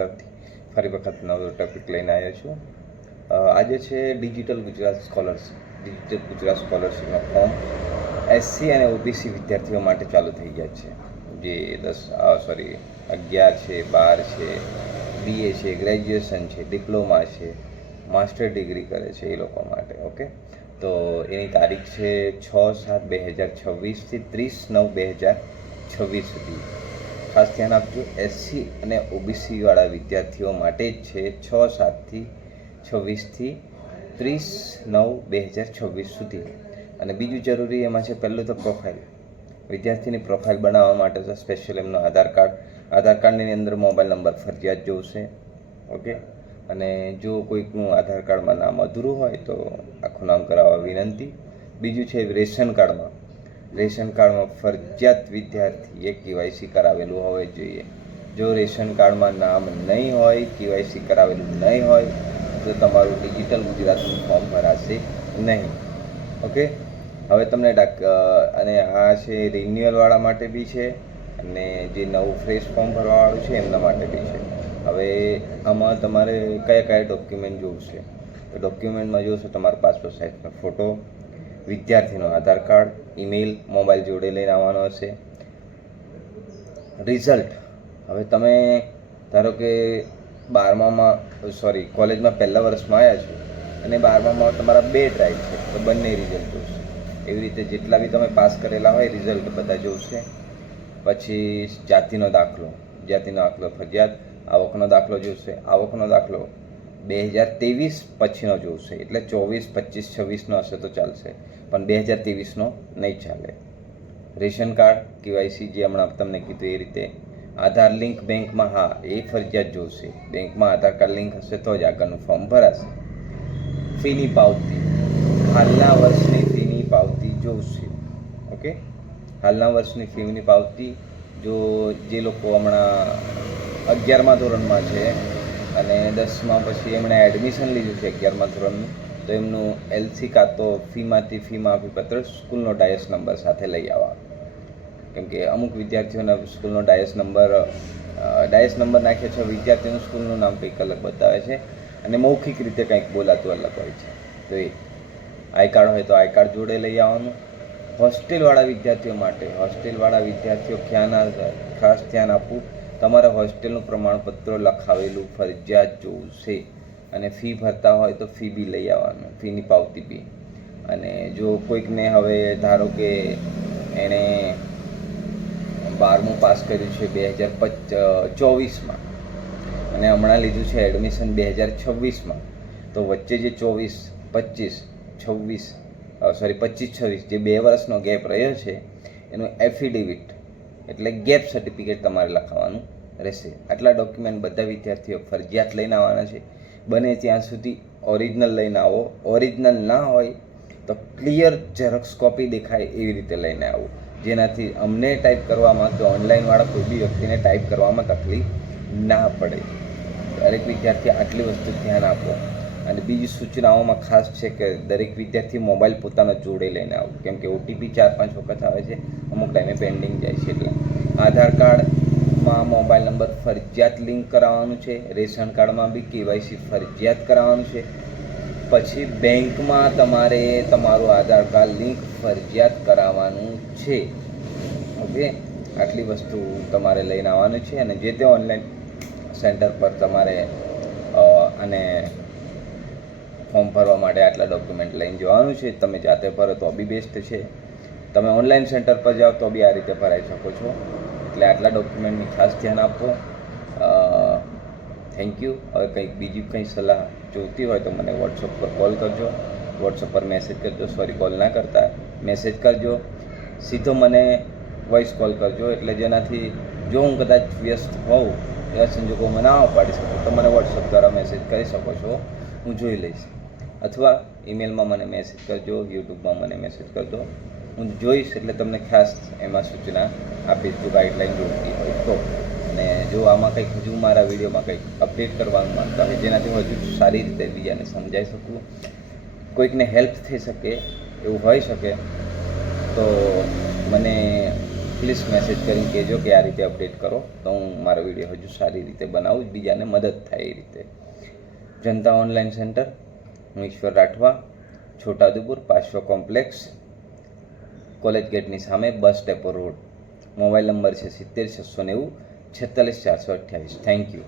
તરફથી ફરી વખત નવો ટોપિક લઈને આવ્યો છું. આજે છે ડિજિટલ ગુજરાત સ્કોલરશિપના ફોર્મ એસસી અને ઓબીસી વિદ્યાર્થીઓ માટે ચાલુ થઈ ગયા છે. જે 11 છે, 12 છે, બીએ છે, ગ્રેજ્યુએશન છે, ડિપ્લોમા છે, માસ્ટર ડિગ્રી કરે છે એ લોકો માટે. ઓકે, તો એની તારીખ છે 6/7/2026થી 30/9/2026 સુધી. ખાસ ધ્યાન આપજો, એસસી અને ઓબીસીવાળા વિદ્યાર્થીઓ માટે જ છે 6/7/26થી 30/9/2026 સુધી. અને બીજું જરૂરી એમાં છે, પહેલું તો પ્રોફાઇલ. વિદ્યાર્થીની પ્રોફાઇલ બનાવવા માટે તો સ્પેશિયલ એમનો આધાર કાર્ડની અંદર મોબાઈલ નંબર ફરજિયાત જોઈશે. ઓકે, અને જો કોઈકનું આધાર કાર્ડમાં નામ અધૂરું હોય તો આખું નામ કરાવવા વિનંતી. બીજું છે રેશન કાર્ડમાં ફરજિયાત વિદ્યાર્થીએ કેવાયસી કરાવેલું હોવું જોઈએ. જો રેશન કાર્ડમાં નામ નહીં હોય, કેવાયસી કરાવેલું નહીં હોય તો તમારું ડિજિટલ ગુજરાતનું ફોર્મ ભરાશે નહીં. ઓકે, હવે તમને અને આ છે રિન્યુઅલવાળા માટે બી છે અને જે નવું ફ્રેશ ફોર્મ ભરવાવાળું છે એમના માટે બી છે. હવે આમાં તમારે કયા ડોક્યુમેન્ટ જોઈશે? તો ડોક્યુમેન્ટમાં જોઈશે તમારો પાસપોર્ટ સાઇઝનો ફોટો, વિદ્યાર્થીનો આધાર કાર્ડ, ઈમેલ, મોબાઈલ જોડે લઈને આવવાનો હશે. રિઝલ્ટ, હવે તમે ધારો કે કોલેજમાં પહેલા વર્ષમાં આવ્યા છો અને 12મામાં તમારા 2 ટ્રાય છે તો બંને રિઝલ્ટ જોઈશે. એવી રીતે જેટલા બી તમે પાસ કરેલા હોય રિઝલ્ટ બધા જોઈશે. પછી જાતિનો દાખલો ફરજિયાત. આવકનો દાખલો જોઈશે. આવકનો દાખલો 2023 પછીનો જોઈશે, એટલે 24, 25, 26નો હશે તો ચાલશે, પણ 2023નો નહીં ચાલે. રેશન કાર્ડ, કેવાયસી જે હમણાં તમને કીધું એ રીતે. આધાર લિંક બેંકમાં, એ ફરજિયાત જોઈશે. બેંકમાં આધાર કાર્ડ લિંક હશે તો જ આગળનું ફોર્મ ભરાશે. ફીની પાવતી, હાલના વર્ષની ફીની પાવતી જોઈશે. ઓકે, હાલના વર્ષની ફીની પાવતી. જો જે લોકો હમણાં 11મા ધોરણમાં છે અને 10મા પછી એમણે એડમિશન લીધું છે 11મા ધોરણનું, તો એમનું એલસી કાં તો ફી માફીપત્ર સ્કૂલનો ડાયસ નંબર સાથે લઈ આવવા. કેમ કે અમુક વિદ્યાર્થીઓના સ્કૂલનો ડાયસ નંબર નાખ્યો છે, વિદ્યાર્થીનું સ્કૂલનું નામ કંઈક અલગ બતાવે છે અને મૌખિક રીતે કંઈક બોલાતું અલગ હોય છે. તો એ આઈ કાર્ડ હોય તો આઈ કાર્ડ જોડે લઈ આવવાનું. હોસ્ટેલવાળા વિદ્યાર્થીઓ ખાસ ધ્યાન આપવું, તમારા હોસ્ટેલનું પ્રમાણપત્ર લખાવેલું ફરજિયાત જોઈશે. અને ફી ભરતા હોય તો ફી બી લઈ આવવાનું, ફીની પાવતી બી. અને જો કોઈકને હવે ધારો કે એણે 12મું પાસ કર્યું છે 2024માં અને હમણાં લીધું છે એડમિશન 2026માં, તો વચ્ચે જે 25-26 જે 2 વર્ષનો ગેપ રહ્યો છે એનું એફિડેવિટ એટલે ગેપ સર્ટિફિકેટ તમારે લખાવવાનું રહેશે. આટલા ડોક્યુમેન્ટ બધા વિદ્યાર્થીઓ ફરજિયાત લઈને આવવાના છે. બને ત્યાં સુધી ઓરિજિનલ લઈને આવો. ઓરિજિનલ ના હોય તો ક્લિયર ઝેરોક્સ કોપી દેખાય એવી રીતે લઈને આવો, જેનાથી અમને ટાઈપ કરવામાં કે ઓનલાઈનવાળા કોઈ બી વ્યક્તિને ટાઈપ કરવામાં તકલીફ ના પડે. દરેક વિદ્યાર્થી આટલી વસ્તુ ધ્યાન આપો. અને બીજી સૂચનાઓમાં ખાસ છે કે દરેક વિદ્યાર્થી મોબાઈલ પોતાનો જોડે લઈને આવો, કેમ કે ઓટીપી 4-5 વખત આવે છે, અમુક ટાઈમે પેન્ડિંગ જાય છે. એટલે આધાર કાર્ડમાં મોબાઈલ નંબર ફરજિયાત લિંક કરાવવાનું છે. રેશન કાર્ડમાં બી કેવાયસી ફરજિયાત કરાવવાનું છે. પછી બેંકમાં તમારે તમારું આધાર કાર્ડ લિંક ફરજિયાત કરાવવાનું છે. ઓકે, આટલી વસ્તુ તમારે લઈને આવવાનું છે. અને જે તે ઓનલાઈન સેન્ટર પર તમારે અને ફોર્મ ભરવા માટે આટલા ડોક્યુમેન્ટ લઈને જવાનું છે. તમે જાતે ભરો તો બી બેસ્ટ છે. તમે ઓનલાઈન સેન્ટર પર જાઓ તો બી આ રીતે ભરાઈ શકો છો. એટલે આટલા ડોક્યુમેન્ટની ખાસ ધ્યાન આપો. Thank you. હવે બીજી સલાહ જોઈતી હોય તો મને વોટ્સઅપ પર કોલ કરજો, વોટ્સઅપ પર મેસેજ કરજો. કોલ ના કરતા, મેસેજ કરજો. સીધો મને વોઇસ કોલ કરજો, એટલે જેનાથી જો હું કદાચ વ્યસ્ત હોઉં એવા સંજોગોમાં ના પાડી શકું તો મને વોટ્સઅપ દ્વારા મેસેજ કરી શકો છો, હું જોઈ લઈશ. અથવા ઈમેલમાં મને મેસેજ કરજો, યુટ્યુબમાં મને મેસેજ કરજો, હું જોઈશ. એટલે તમને ખાસ એમાં સૂચના આપીશ જો ગાઈડલાઈન જોઈતી હોય તો. અને જો આમાં કંઈક હજુ મારા વિડીયોમાં કંઈક અપડેટ કરવાનું માંગતા હોય જેનાથી હું હજુ સારી રીતે બીજાને સમજાવી શકું, કોઈકને હેલ્પ થઈ શકે એવું હોઈ શકે, તો મને પ્લીઝ મેસેજ કરીને કહેજો કે આ રીતે અપડેટ કરો, તો હું મારો વિડીયો હજુ સારી રીતે બનાવું, બીજાને મદદ થાય એ રીતે. જનતા ઓનલાઈન સેન્ટર, હું ઈશ્વર રાઠવા, છોટાઉદેપુર, પાશ્વ કોમ્પ્લેક્સ, કોલેજ ગેટની સામે, bus depot road. Mobile number છે 70 690 46 428. Thank you.